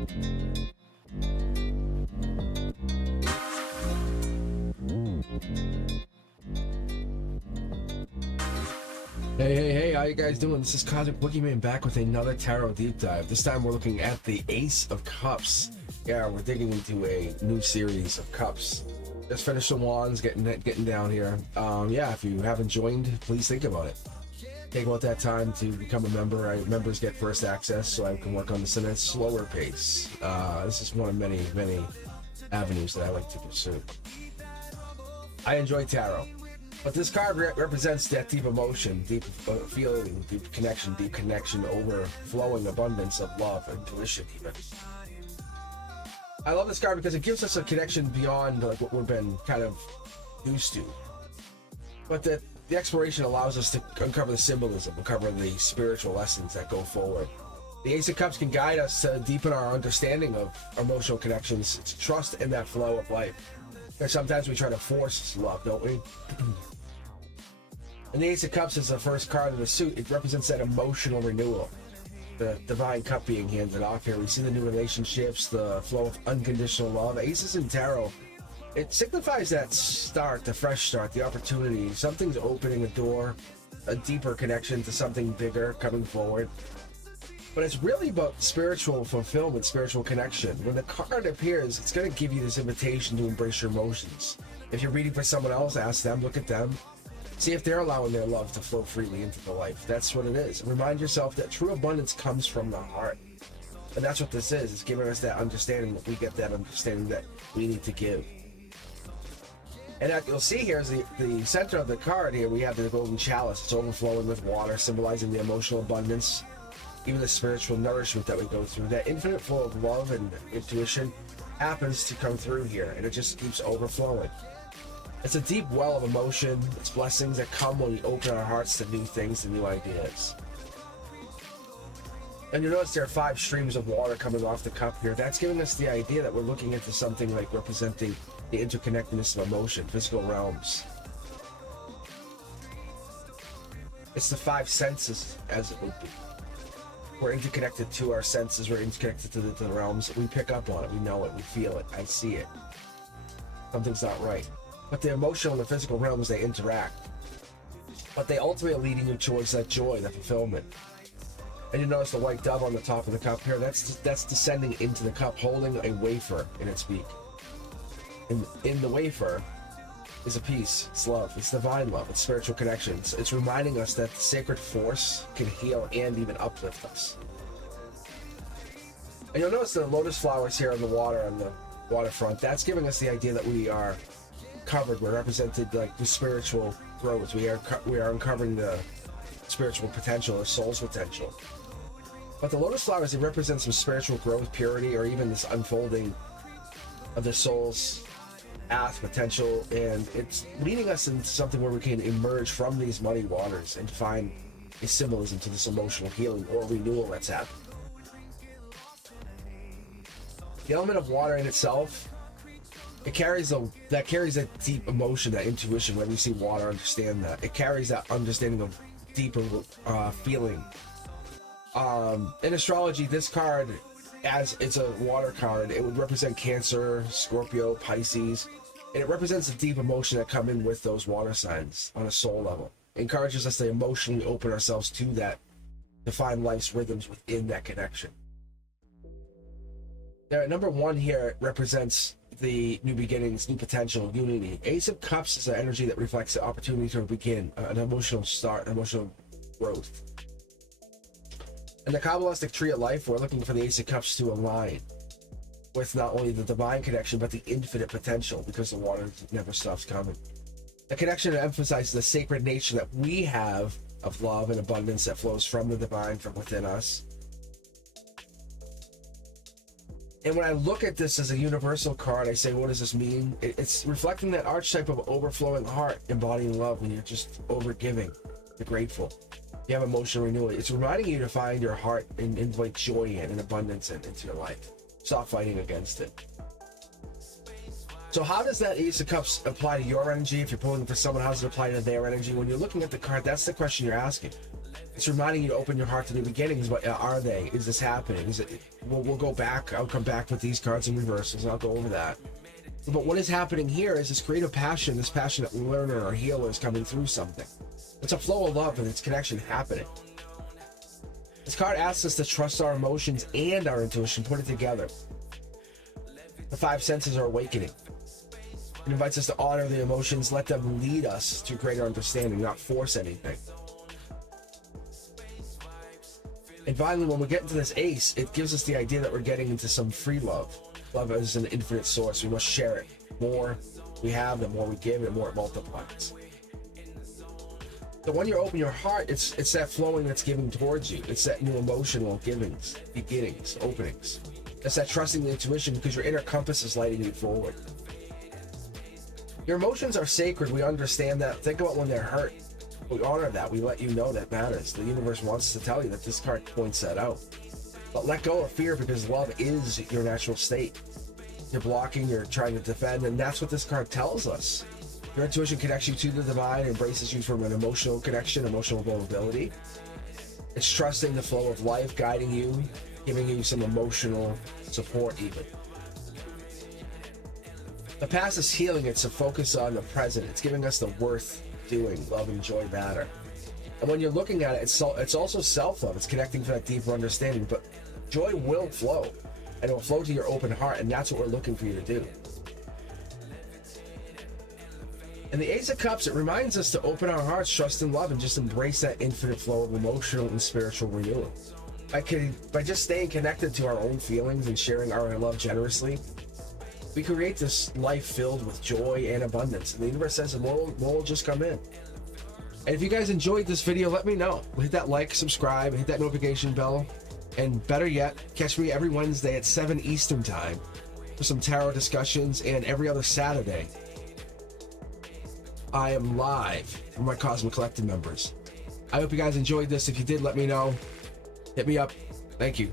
Hey, how you guys doing? This is Cosmic Boogeyman back with another tarot deep dive. This time we're looking at the Ace of Cups. Yeah, we're digging into a new series of cups. Just finished the wands, getting down here. Yeah, if you haven't joined, please think about it. Take about that time to become a member. Members get first access, so I can work on this in a slower pace. This is one of many avenues that I like to pursue. I enjoy tarot. But this card represents that deep emotion, deep feeling, deep connection, overflowing abundance of love, intuition even. I love this card because it gives us a connection beyond like what we've been kind of used to. But the exploration allows us to uncover the symbolism, uncover the spiritual lessons that go forward. The Ace of Cups can guide us to deepen our understanding of emotional connections, to trust in that flow of life. And sometimes we try to force love, don't we? And the Ace of Cups is the first card of the suit. It represents that emotional renewal. The divine cup being handed off here. We see the new relationships, the flow of unconditional love. Aces in tarot, it signifies that start, the fresh start, the opportunity. Something's opening a door, a deeper connection to something bigger coming forward. But it's really about spiritual fulfillment, spiritual connection. When the card appears, it's going to give you this invitation to embrace your emotions. If you're reading for someone else, ask them, look at them. See if they're allowing their love to flow freely into the life. That's what it is. Remind yourself that true abundance comes from the heart. And that's what this is. It's giving us that understanding that we get that understanding that we need to give. And that you'll see here is the center of the card here. We have the golden chalice. It's overflowing with water, symbolizing the emotional abundance, even the spiritual nourishment that we go through. That infinite flow of love and intuition happens to come through here, and it just keeps overflowing. It's a deep well of emotion. It's blessings that come when we open our hearts to new things and new ideas. And you notice there are 5 streams of water coming off the cup here. That's giving us the idea that we're looking into something like representing the interconnectedness of emotion, physical realms. It's the 5 senses, as it would be. We're interconnected to our senses. We're interconnected to the realms. We pick up on it. We know it. We feel it. I see it. Something's not right. But the emotional and the physical realms, they interact. But they ultimately leading you towards that joy, that fulfillment. And you notice the white dove on the top of the cup here. That's descending into the cup, holding a wafer in its beak. And in the wafer is a peace. It's love. It's divine love. It's spiritual connections. It's reminding us that the sacred force can heal and even uplift us. And you'll notice the lotus flowers here on the water, on the waterfront. That's giving us the idea that we are covered. We're represented like the spiritual growth. We are uncovering the spiritual potential, the soul's potential. But the lotus flowers, they represent some spiritual growth, purity, or even this unfolding of the soul's path, potential, and it's leading us into something where we can emerge from these muddy waters and find a symbolism to this emotional healing or renewal that's happening. The element of water in itself, it carries that deep emotion, that intuition. When you see water, understand that it carries that understanding of deeper feeling. In astrology, this card, as it's a water card, it would represent Cancer, Scorpio, Pisces, and it represents the deep emotion that come in with those water signs on a soul level. It encourages us to emotionally open ourselves to that, to find life's rhythms within that connection. Now, number 1 here represents the new beginnings, new potential, unity. Ace of Cups is an energy that reflects the opportunity to begin, an emotional start, emotional growth. In the Kabbalistic tree of life, we're looking for the Ace of Cups to align with not only the divine connection, but the infinite potential, because the water never stops coming. The connection emphasizes the sacred nature that we have of love and abundance that flows from the divine, from within us. And when I look at this as a universal card, I say, what does this mean? It's reflecting that archetype of overflowing heart, embodying love when you're just overgiving, you're grateful. You have emotional renewal. It's reminding you to find your heart and invite joy in and abundance into your life. Stop fighting against it. So how does that Ace of Cups apply to your energy? If you're pulling for someone, how does it apply to their energy? When you're looking at the card, that's the question you're asking. It's reminding you to open your heart to new beginnings. What are they? Is this happening? Is it? We'll go back. I'll come back with these cards and reversals, and I'll go over that. But what is happening here is this creative passion, this passionate learner or healer is coming through something. It's a flow of love and it's connection happening. This card asks us to trust our emotions and our intuition, put it together. The five senses are awakening. It invites us to honor the emotions, let them lead us to greater understanding, not force anything. And finally, when we get into this ace, it gives us the idea that we're getting into some free love. Love is an infinite source. We must share it. The more we have, the more we give, the more it multiplies. So when you open your heart, it's that flowing that's giving towards you. It's that new emotional givings, beginnings, openings. It's that trusting the intuition because your inner compass is lighting you forward. Your emotions are sacred. We understand that. Think about when they're hurt. We honor that. We let you know that matters. The universe wants to tell you that this card points that out. But let go of fear because love is your natural state. You're blocking, you're trying to defend, and that's what this card tells us. Your intuition connects you to the divine, embraces you from an emotional connection, emotional vulnerability. It's trusting the flow of life, guiding you, giving you some emotional support even. The past is healing. It's a focus on the present. It's giving us the worth doing, love and joy matter. And when you're looking at it, it's also self-love. It's connecting to that deeper understanding. But joy will flow, and it will flow to your open heart, and that's what we're looking for you to do. And the Ace of Cups, it reminds us to open our hearts, trust and love, and just embrace that infinite flow of emotional and spiritual renewal. By just staying connected to our own feelings and sharing our love generously, we create this life filled with joy and abundance. And the universe says more will just come in. And if you guys enjoyed this video, let me know. Hit that like, subscribe, hit that notification bell. And better yet, catch me every Wednesday at 7 Eastern Time for some tarot discussions, and every other Saturday I am live for my Cosmic Collective members. I hope you guys enjoyed this. If you did, let me know. Hit me up. Thank you.